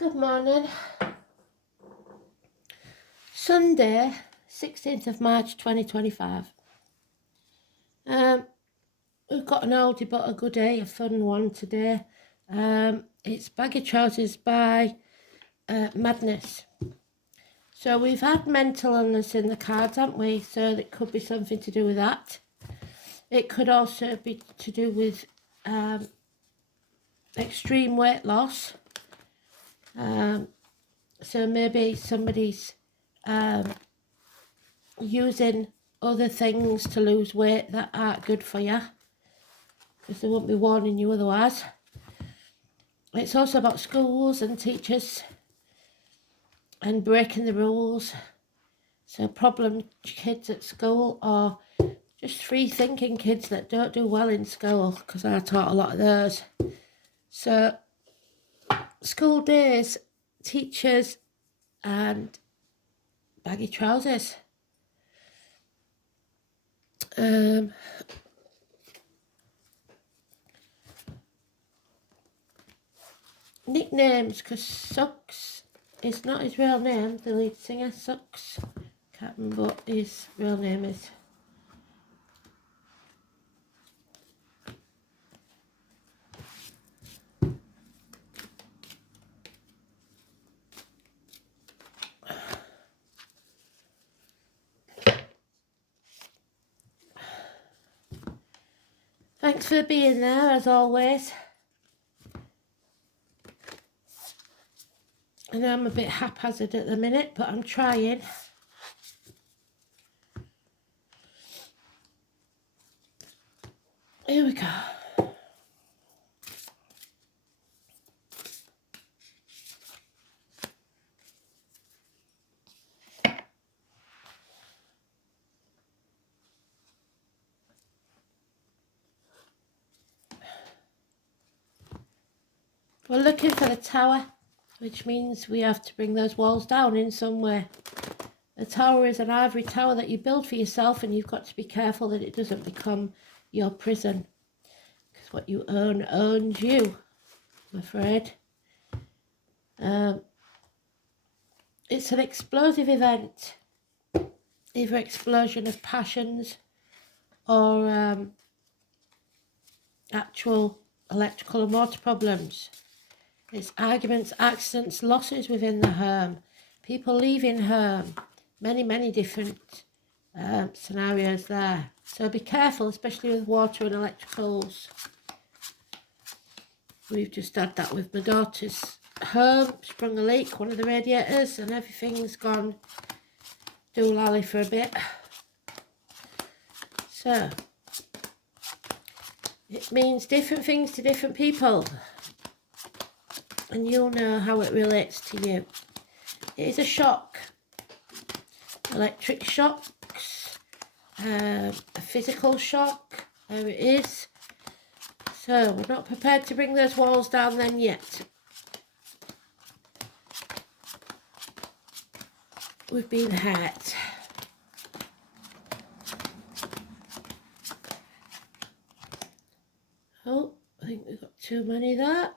Good morning. Sunday, 16th of March 2025. We've got an oldie but a goodie, a fun one today. It's Baggy Trousers by Madness. So we've had mental illness in the cards, haven't we? So it could be something to do with that. It could also be to do with extreme weight loss. So maybe somebody's using other things to lose weight that aren't good for you, because they won't be warning you otherwise. It's also about schools and teachers and breaking the rules. So problem kids at school, or just free thinking kids that don't do well in school, because I taught a lot of those. So school days, teachers and baggy trousers. Nicknames, because Sucks is not his real name, the lead singer. Sucks, can't remember what his real name is. Thanks for being there, as always. I know I'm a bit haphazard at the minute, but I'm trying. Here we go. We're looking for the tower, which means we have to bring those walls down in some way. A tower is an ivory tower that you build for yourself, and you've got to be careful that it doesn't become your prison, because what you own owns you, I'm afraid. It's an explosive event, either explosion of passions or actual electrical and water problems. It's arguments, accidents, losses within the home, people leaving home, many different scenarios there. So be careful, especially with water and electricals. We've just had that with my daughter's home, sprung a leak, one of the radiators, and everything's gone doolally for a bit. So it means different things to different people, and you'll know how it relates to you. It is a shock. Electric shocks, a physical shock, there it is. So we're not prepared to bring those walls down then yet. We've been hurt. Oh, I think we've got too many there.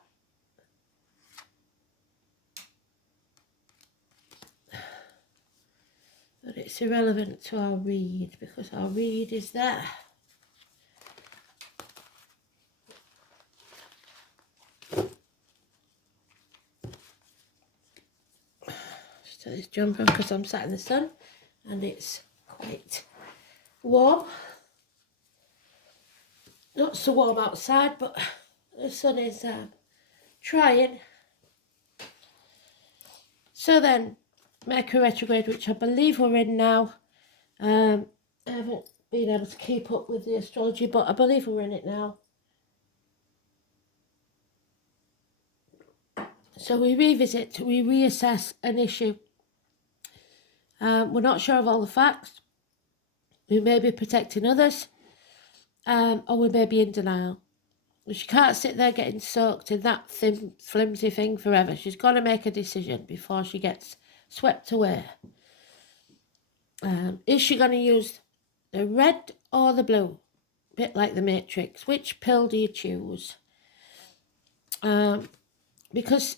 But it's irrelevant to our read, because our read is there. Just take this jumper because I'm sat in the sun and it's quite warm. Not so warm outside, but the sun is trying. So then, Mercury retrograde, which I believe we're in now. I haven't been able to keep up with the astrology, but I believe we're in it now. So we revisit, we reassess an issue. We're not sure of all the facts. We may be protecting others, or we may be in denial. She can't sit there getting soaked in that thin, flimsy thing forever. She's got to make a decision before she gets swept away. Is she going to use the red or the blue? A bit like the Matrix. Which pill do you choose? Because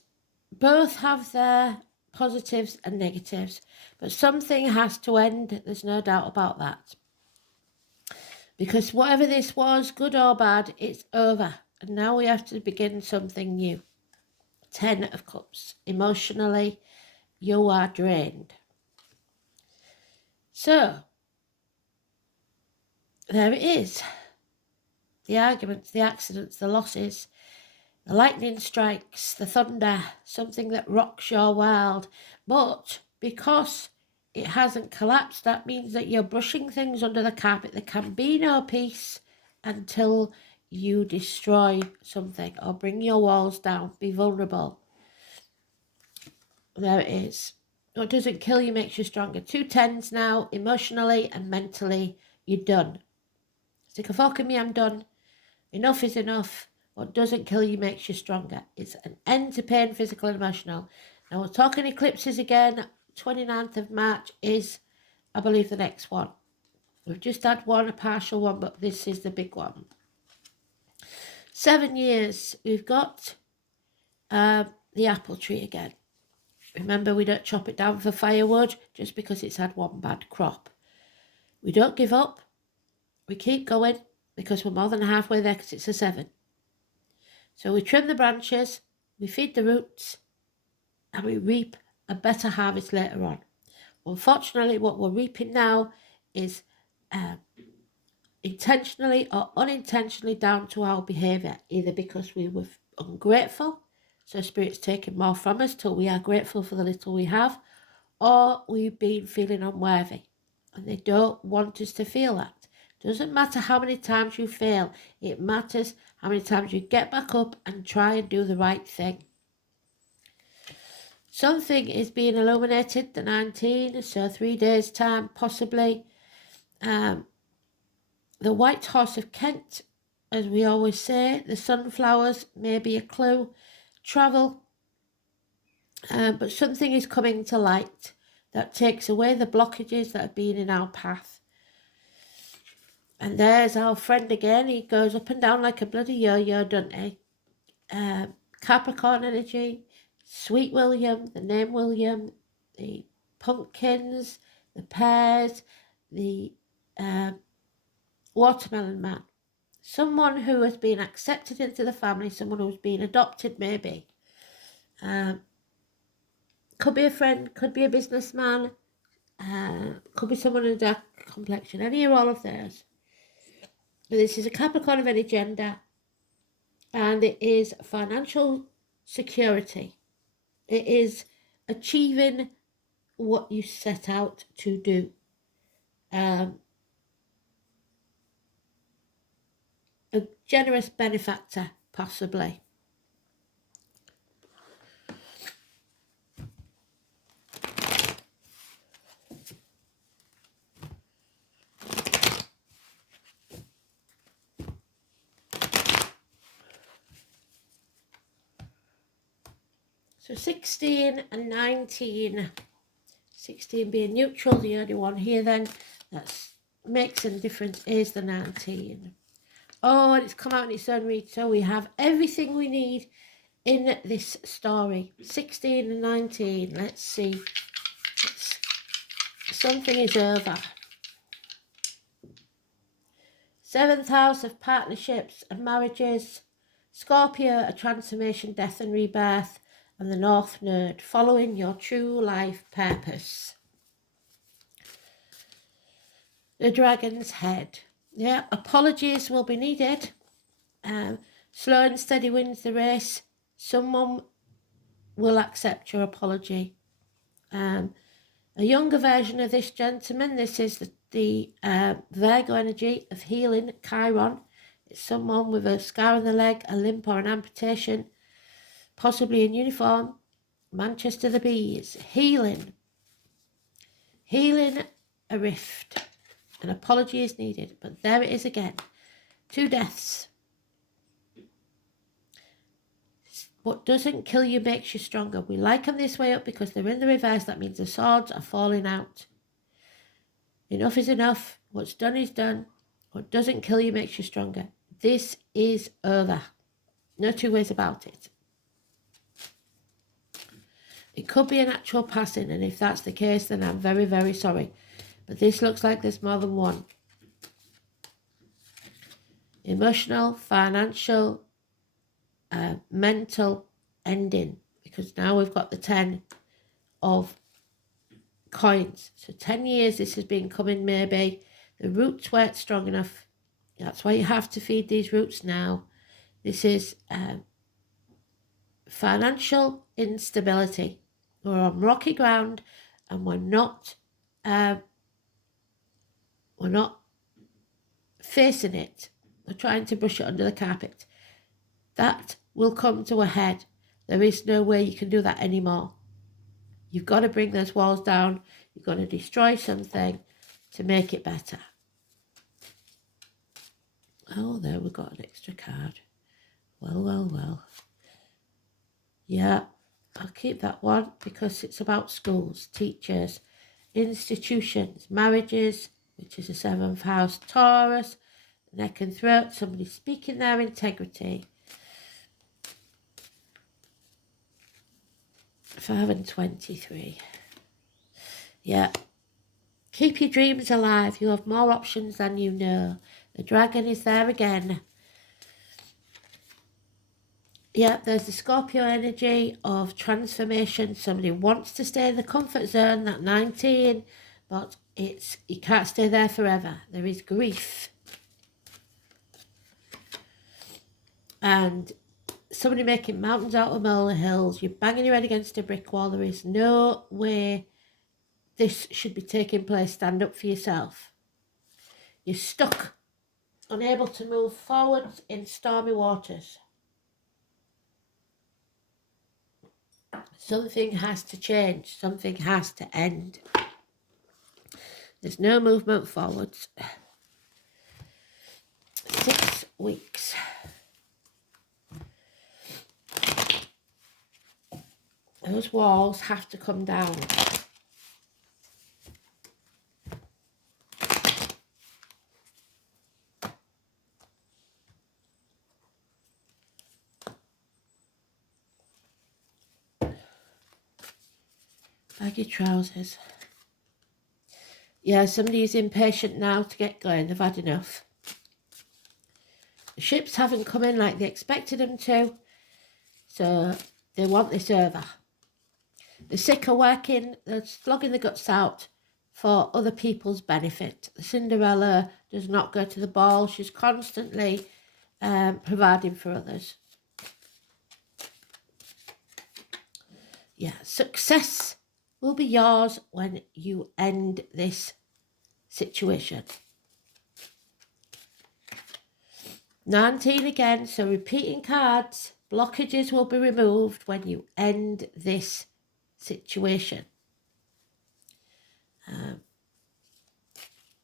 Both have their positives and negatives, but something has to end. There's no doubt about that. Because whatever this was, good or bad, it's over. And now we have to begin something new. 10 of Cups. Emotionally, you are drained. So, there it is. The arguments, the accidents, the losses, the lightning strikes, the thunder, something that rocks your world. But because it hasn't collapsed, that means that you're brushing things under the carpet. There can be no peace until you destroy something or bring your walls down, be vulnerable. There it is. What doesn't kill you makes you stronger. 2 10s now, emotionally and mentally, you're done. Stick a fork in me, I'm done. Enough is enough. What doesn't kill you makes you stronger. It's an end to pain, physical and emotional. Now we're talking eclipses again. 29th of March is, I believe, the next one. We've just had one, a partial one, but this is the big one. 7 years. We've got the apple tree again. Remember, we don't chop it down for firewood just because it's had one bad crop. We don't give up. We keep going because we're more than halfway there because it's a 7. So we trim the branches, we feed the roots, and we reap a better harvest later on. Unfortunately, what we're reaping now is intentionally or unintentionally down to our behaviour, either because we were ungrateful, so Spirit's taking more from us till we are grateful for the little we have, or we've been feeling unworthy, and they don't want us to feel that. Doesn't matter how many times you fail, it matters how many times you get back up and try and do the right thing. Something is being illuminated, the 19, so 3 days' time, possibly. The White Horse of Kent, as we always say, the sunflowers may be a clue. Travel, but something is coming to light that takes away the blockages that have been in our path. And there's our friend again. He goes up and down like a bloody yo-yo, doesn't he? Capricorn energy, Sweet William, the name William, the pumpkins, the pears, the watermelon man. Someone who has been accepted into the family, someone who's been adopted maybe. Could be a friend, could be a businessman, could be someone in a dark complexion, any or all of theirs. This is a Capricorn of any gender, and it is financial security. It is achieving what you set out to do. A generous benefactor, possibly. So 16 and 19. 16 being neutral, the only one here then that makes a difference is the 19. Oh, and it's come out in its own read, so we have everything we need in this story. 16 and 19, let's see. Something is over. 7th house of partnerships and marriages. Scorpio, a transformation, death and rebirth. And the North Node, following your true life purpose. The Dragon's Head. Yeah, apologies will be needed. Slow and steady wins the race. Someone will accept your apology. A younger version of this gentleman, this is the Virgo energy of healing, Chiron. It's someone with a scar on the leg, a limp or an amputation, possibly in uniform. Manchester the Bees, healing a rift. An apology is needed, but there it is again. 2 deaths. What doesn't kill you makes you stronger. We like them this way up because they're in the reverse. That means the swords are falling out. Enough is enough. What's done is done. What doesn't kill you makes you stronger. This is over. No two ways about it. It could be an actual passing, and if that's the case, then I'm very, very sorry. But this looks like there's more than one. Emotional, financial, mental ending. Because now we've got the 10 of coins. So 10 years this has been coming maybe. The roots weren't strong enough. That's why you have to feed these roots now. This is financial instability. We're on rocky ground and we're not facing it. We're trying to brush it under the carpet. That will come to a head. There is no way you can do that anymore. You've got to bring those walls down. You've got to destroy something to make it better. Oh, there we got an extra card. Well, well, well. Yeah, I'll keep that one because it's about schools, teachers, institutions, marriages, which is a 7th house, Taurus, neck and throat, somebody speaking their integrity. 5 and 23. Yeah. Keep your dreams alive. You have more options than you know. The dragon is there again. Yeah, there's the Scorpio energy of transformation. Somebody wants to stay in the comfort zone, that 19, but you can't stay there forever. There is grief. And somebody making mountains out of molehills. You're banging your head against a brick wall. There is no way this should be taking place. Stand up for yourself. You're stuck, unable to move forward in stormy waters. Something has to change. Something has to end. There's no movement forwards. 6 weeks. Those walls have to come down. Baggy trousers. Yeah, somebody's impatient now to get going. They've had enough. The ships haven't come in like they expected them to, so they want this over. The sick are working, they're flogging the guts out for other people's benefit. The Cinderella does not go to the ball. She's constantly providing for others. Yeah, success will be yours when you end this situation. 19 again, so repeating cards. Blockages will be removed when you end this situation.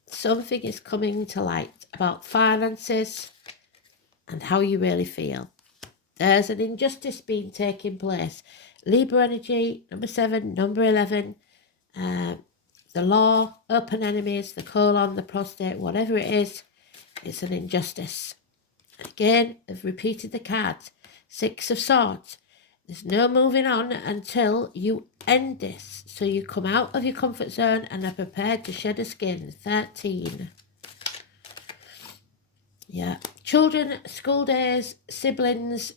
Something is coming to light about finances and how you really feel. There's an injustice being taking place. Libra energy, number 7, number 11, the law, open enemies, the colon, the prostate, whatever it is, it's an injustice. And again, I've repeated the cards. 6 of Swords. There's no moving on until you end this. So you come out of your comfort zone and are prepared to shed a skin. 13. Yeah. Children, school days, siblings,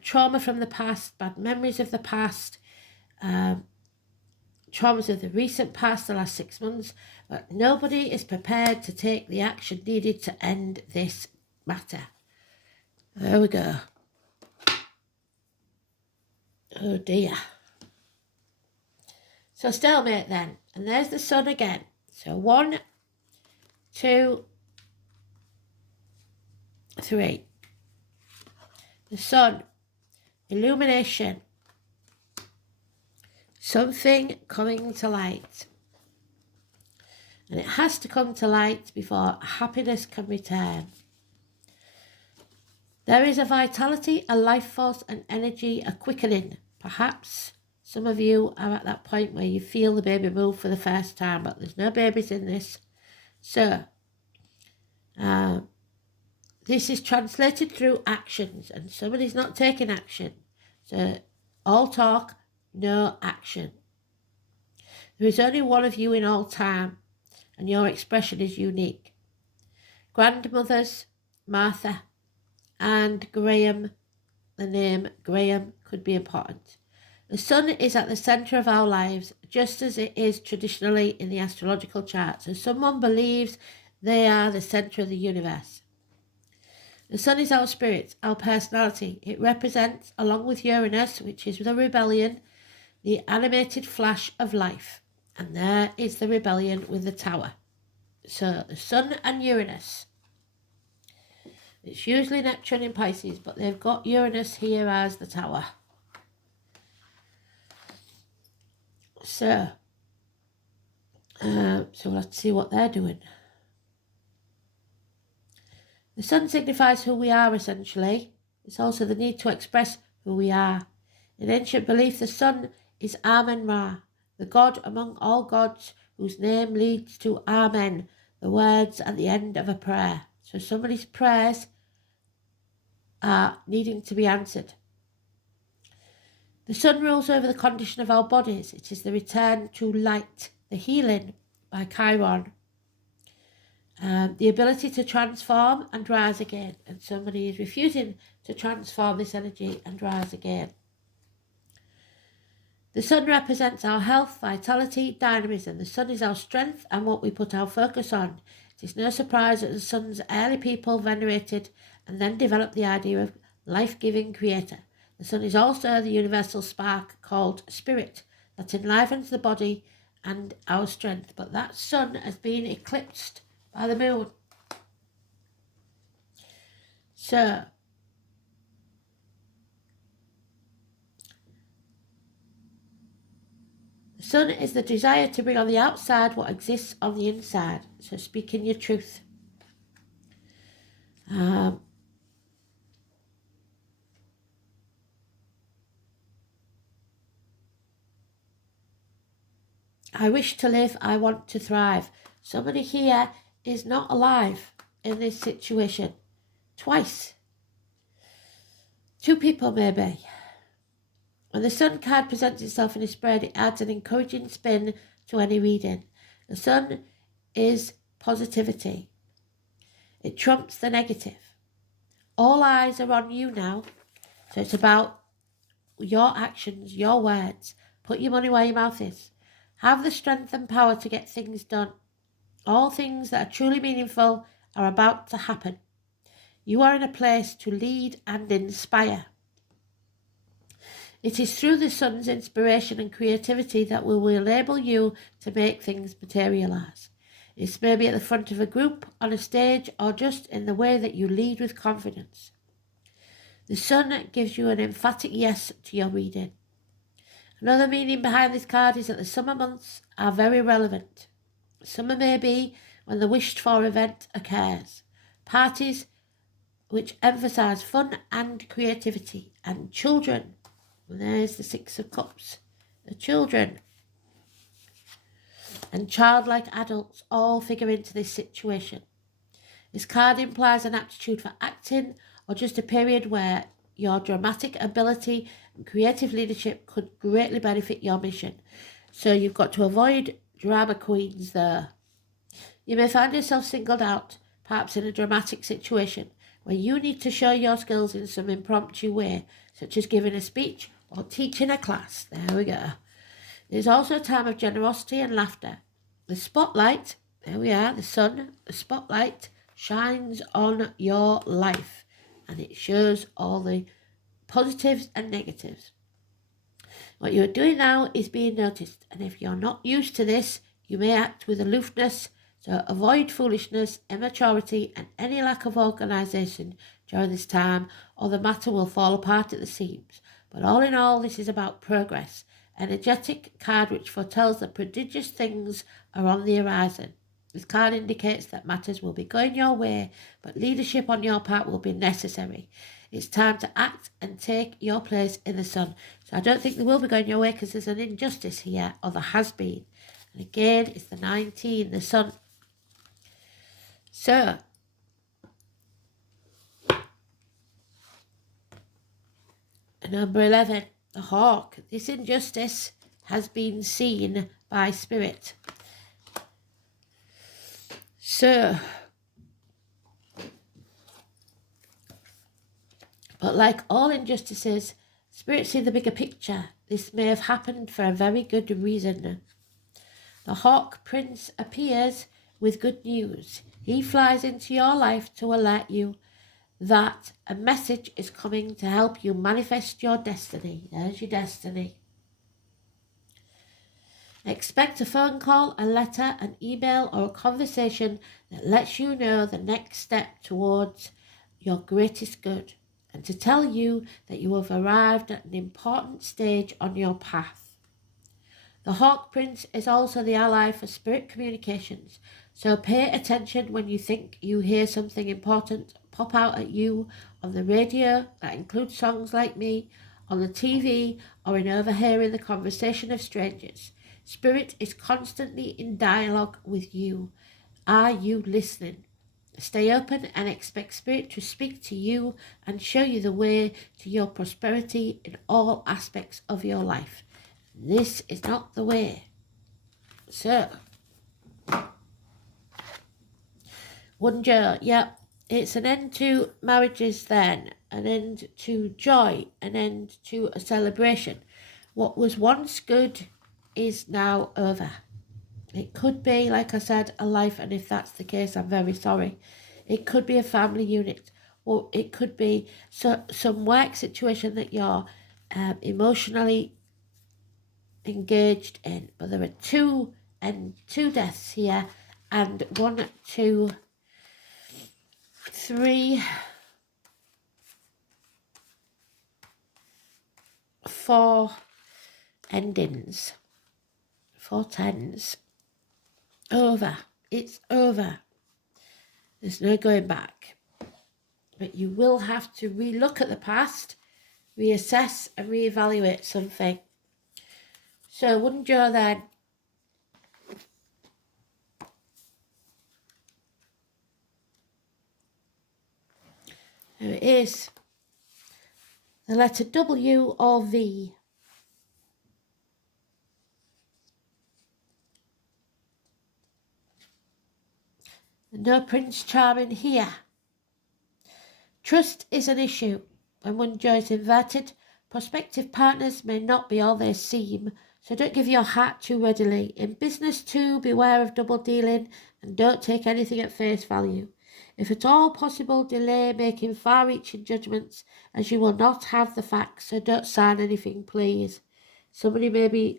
trauma from the past, bad memories of the past, traumas of the recent past, the last 6 months. But nobody is prepared to take the action needed to end this matter. There we go. Oh dear. So stalemate then. And there's the sun again. So 1, 2, 3. The sun. Illumination. Something coming to light. And it has to come to light before happiness can return. There is a vitality, a life force, an energy, a quickening. Perhaps some of you are at that point where you feel the baby move for the first time, but there's no babies in this. So, this is translated through actions, and somebody's not taking action. So, all talk, no action. There is only one of you in all time, and your expression is unique. Grandmothers, Martha and Graham, the name Graham could be important. The sun is at the centre of our lives, just as it is traditionally in the astrological chart. So someone believes they are the centre of the universe. The sun is our spirit, our personality. It represents, along with Uranus, which is the rebellion, the animated flash of life. And there is the rebellion with the tower. So the sun and Uranus. It's usually Neptune in Pisces, but they've got Uranus here as the tower. So let's see what they're doing. The sun signifies who we are, essentially. It's also the need to express who we are. In ancient belief, the sun is Amen-Ra, the god among all gods, whose name leads to Amen, the words at the end of a prayer. So somebody's prayers are needing to be answered. The sun rules over the condition of our bodies. It is the return to light, the healing by Chiron, the ability to transform and rise again. And somebody is refusing to transform this energy and rise again. The sun represents our health, vitality, dynamism. The sun is our strength and what we put our focus on. It is no surprise that the sun's early people venerated and then developed the idea of life-giving creator. The sun is also the universal spark called spirit that enlivens the body and our strength. But that sun has been eclipsed by the moon. So, the sun is the desire to bring on the outside what exists on the inside. So speaking your truth. I wish to live, I want to thrive. Somebody here is not alive in this situation. Twice. Two people maybe. When the sun card presents itself in a spread, it adds an encouraging spin to any reading. The sun is positivity. It trumps the negative. All eyes are on you now. So it's about your actions, your words. Put your money where your mouth is. Have the strength and power to get things done. All things that are truly meaningful are about to happen. You are in a place to lead and inspire. It is through the sun's inspiration and creativity that we will enable you to make things materialise. It's maybe at the front of a group, on a stage, or just in the way that you lead with confidence. The sun gives you an emphatic yes to your reading. Another meaning behind this card is that the summer months are very relevant. Summer may be when the wished-for event occurs. Parties which emphasise fun and creativity. And children. And there's the Six of Cups. The children and childlike adults all figure into this situation. This card implies an aptitude for acting or just a period where your dramatic ability and creative leadership could greatly benefit your mission. So you've got to avoid drama queens there. You may find yourself singled out, perhaps in a dramatic situation, where you need to show your skills in some impromptu way, such as giving a speech or teaching a class. There we go. It is also a time of generosity and laughter. The spotlight, there we are, the sun, the spotlight shines on your life. And it shows all the positives and negatives. What you're doing now is being noticed, and if you're not used to this, you may act with aloofness, so avoid foolishness, immaturity, and any lack of organisation during this time, or the matter will fall apart at the seams. But all in all, this is about progress. Energetic card which foretells that prodigious things are on the horizon. This card indicates that matters will be going your way, but leadership on your part will be necessary. It's time to act and take your place in the sun. So I don't think they will be going your way because there's an injustice here, or there has been. And again, it's the 19, the sun. So, number 11, The hawk. This injustice has been seen by spirit. So, but like all injustices, spirits see the bigger picture. This may have happened for a very good reason. The hawk prince appears with good news. He flies into your life to alert you that a message is coming to help you manifest your destiny. There's your destiny. Expect a phone call, a letter, an email, or a conversation that lets you know the next step towards your greatest good, and to tell you that you have arrived at an important stage on your path. The Hawk Prince is also the ally for spirit communications, so pay attention when you think you hear something important pop out at you on the radio, that includes songs like me, on the TV, or in overhearing the conversation of strangers. Spirit is constantly in dialogue with you. Are you listening? Stay open and expect Spirit to speak to you and show you the way to your prosperity in all aspects of your life. This is not the way. So, wonder, yeah, it's an end to marriages then, an end to joy, an end to a celebration. What was once good is now over. It could be, like I said, a life, and if that's the case, I'm very sorry. It could be a family unit, or it could be some work situation that you're emotionally engaged in. But there are two deaths here, and 1, 2, 3, 4 endings, 4 tens. Over. It's over. There's no going back. But you will have to relook at the past, reassess and reevaluate something. So wouldn't you then? There it is. The letter W or V. No Prince Charming here. Trust is an issue. When one joys inverted, prospective partners may not be all they seem, so don't give your heart too readily. In business too, beware of double dealing and don't take anything at face value. If at all possible, delay making far-reaching judgments, as you will not have the facts, so don't sign anything, please. Somebody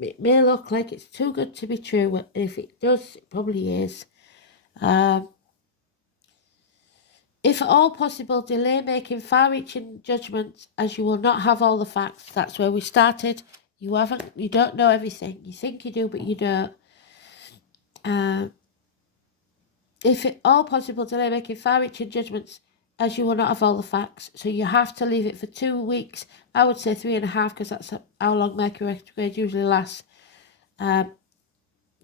it may look like it's too good to be true, and if it does, it probably is. If at all possible, delay making far-reaching judgments, as you will not have all the facts. That's where we started. You don't know everything. You think you do, but you don't. If at all possible, delay making far-reaching judgments, as you will not have all the facts. So you have to leave it for 2 weeks. I would say 3.5, because that's how long Mercury retrograde usually lasts.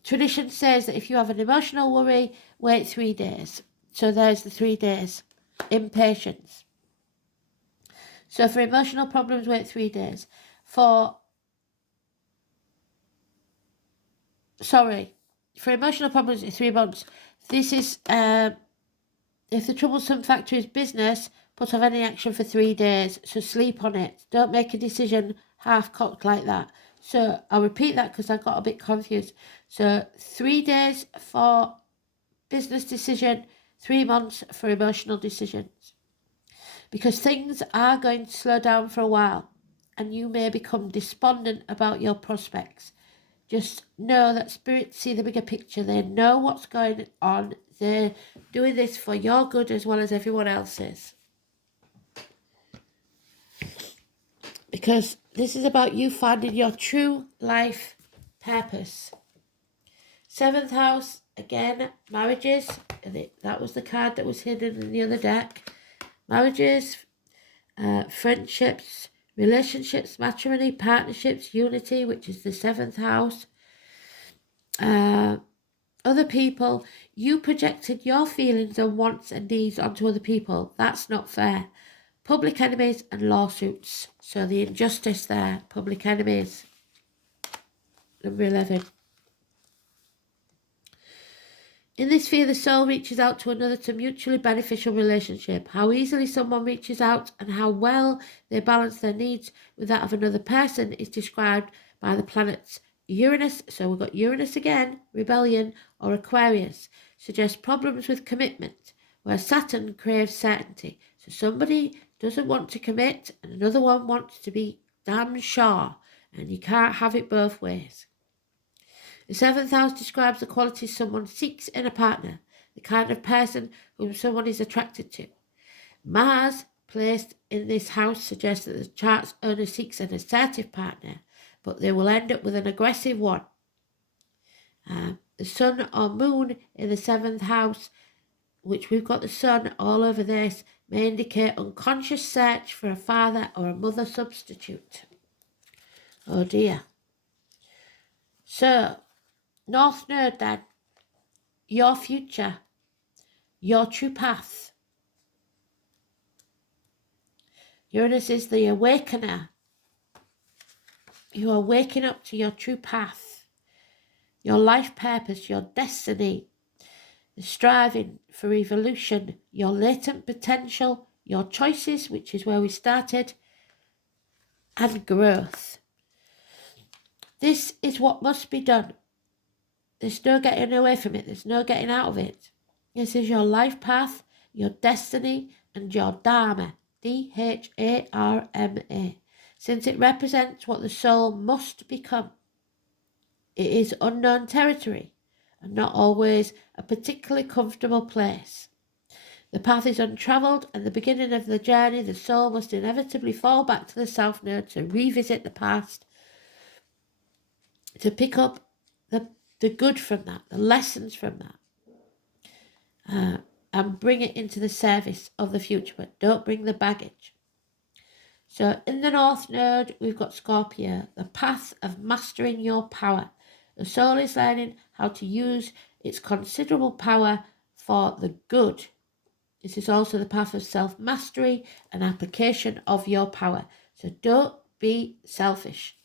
Tradition says that if you have an emotional worry, wait 3 days. So there's the 3 days. Impatience. So for emotional problems, wait 3 days. For emotional problems, it's 3 months. This is, if the troublesome factor is business, put off any action for 3 days. So sleep on it. Don't make a decision half-cocked like that. So I'll repeat that because I got a bit confused. So 3 days for business decision, 3 months for emotional decisions. Because things are going to slow down for a while and you may become despondent about your prospects. Just know that spirits see the bigger picture. They know what's going on. They're doing this for your good as well as everyone else's. Because this is about you finding your true life purpose. 7th house, again, marriages. That was the card that was hidden in the other deck. Marriages, friendships, relationships, matrimony, partnerships, unity, which is the 7th house. Other people, you projected your feelings and wants and needs onto other people. That's not fair. Public enemies and lawsuits. So the injustice there, public enemies. Number 11. In this sphere, the soul reaches out to another to mutually beneficial relationship. How easily someone reaches out and how well they balance their needs with that of another person is described by the planets Uranus. So we've got Uranus again, rebellion, or Aquarius. Suggests problems with commitment, where Saturn craves certainty. So somebody doesn't want to commit and another one wants to be damn sure, and you can't have it both ways. The 7th house describes the qualities someone seeks in a partner, the kind of person whom someone is attracted to. Mars, placed in this house, suggests that the chart's owner seeks an assertive partner, but they will end up with an aggressive one. The sun or moon in the 7th house, which we've got the sun all over this, may indicate unconscious search for a father or a mother substitute. Oh dear. So, North Node then, your future, your true path. Uranus is the awakener. You are waking up to your true path, your life purpose, your destiny, the striving for evolution, your latent potential, your choices, which is where we started, and growth. This is what must be done. There's no getting away from it. There's no getting out of it. This is your life path, your destiny, and your dharma, Dharma, since it represents what the soul must become. It is unknown territory and not always a particularly comfortable place. The path is untravelled, and the beginning of the journey, the soul must inevitably fall back to the South Node to revisit the past, to pick up the good from that, the lessons from that, and bring it into the service of the future, but don't bring the baggage. So in the North Node, we've got Scorpio, the path of mastering your power. The soul is learning how to use its considerable power for the good. This is also the path of self-mastery and application of your power. So don't be selfish.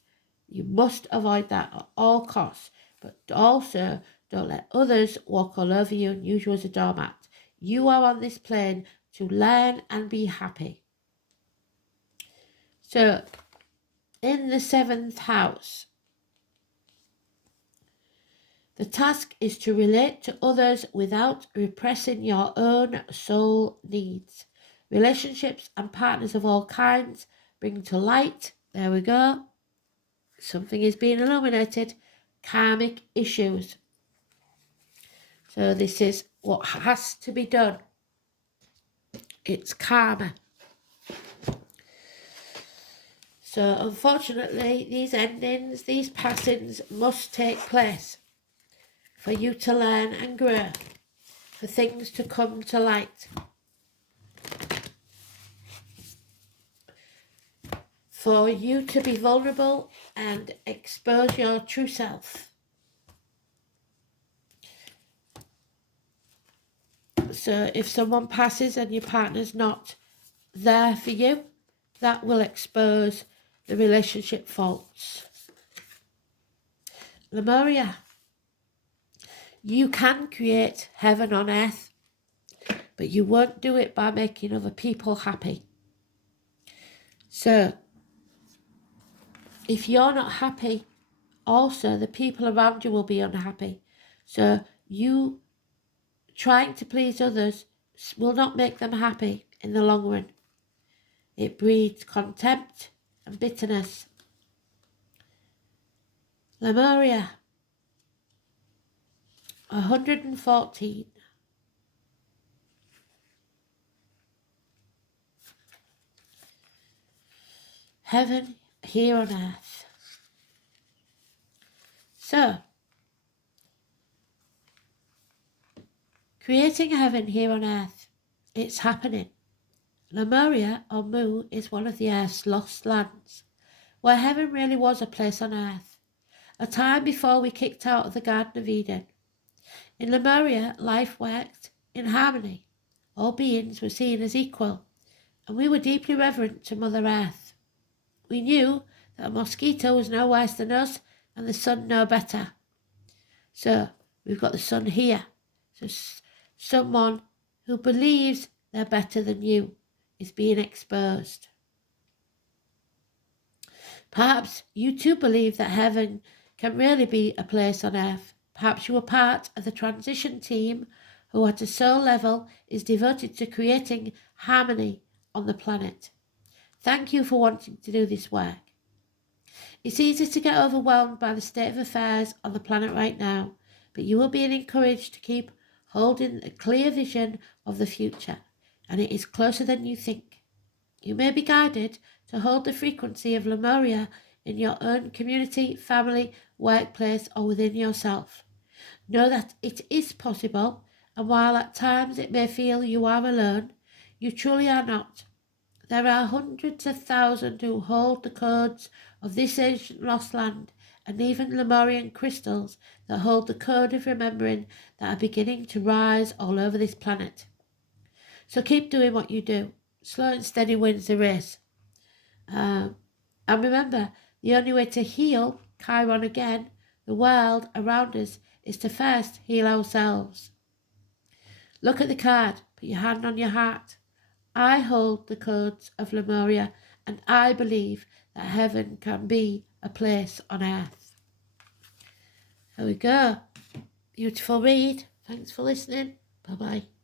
You must avoid that at all costs. But also, don't let others walk all over you and use you as a doormat. You are on this plane to learn and be happy. So, in the 7th house, the task is to relate to others without repressing your own soul needs. Relationships and partners of all kinds bring to light, there we go, something is being illuminated, karmic issues. So this is what has to be done. It's karma. So unfortunately, these endings, these passings must take place for you to learn and grow, for things to come to light, for you to be vulnerable and expose your true self. So if someone passes and your partner's not there for you, that will expose the relationship faults. Lemuria. You can create heaven on earth, but you won't do it by making other people happy. So, if you're not happy, also the people around you will be unhappy. So, you trying to please others will not make them happy in the long run. It breeds contempt and bitterness. Lemuria. 114. Heaven here on earth. So, creating heaven here on earth, it's happening. Lemuria, or Mu, is one of the earth's lost lands, where heaven really was a place on earth, a time before we kicked out of the Garden of Eden. In Lemuria, life worked in harmony. All beings were seen as equal, and we were deeply reverent to Mother Earth. We knew that a mosquito was no worse than us and the sun no better. So we've got the sun here. So someone who believes they're better than you is being exposed. Perhaps you too believe that heaven can really be a place on earth. Perhaps you are part of the transition team who at a soul level is devoted to creating harmony on the planet. Thank you for wanting to do this work. It's easy to get overwhelmed by the state of affairs on the planet right now, but you are being encouraged to keep holding a clear vision of the future, and it is closer than you think. You may be guided to hold the frequency of Lemuria in your own community, family, workplace, or within yourself. Know that it is possible, and while at times it may feel you are alone, you truly are not. There are hundreds of thousands who hold the codes of this ancient lost land, and even Lemurian crystals that hold the code of remembering that are beginning to rise all over this planet. So keep doing what you do. Slow and steady wins the race. And remember, the only way to heal Chiron again, the world around us, is to first heal ourselves. Look at the card, put your hand on your heart. I hold the codes of Lemuria, and I believe that heaven can be a place on earth. There we go. Beautiful read. Thanks for listening. Bye-bye.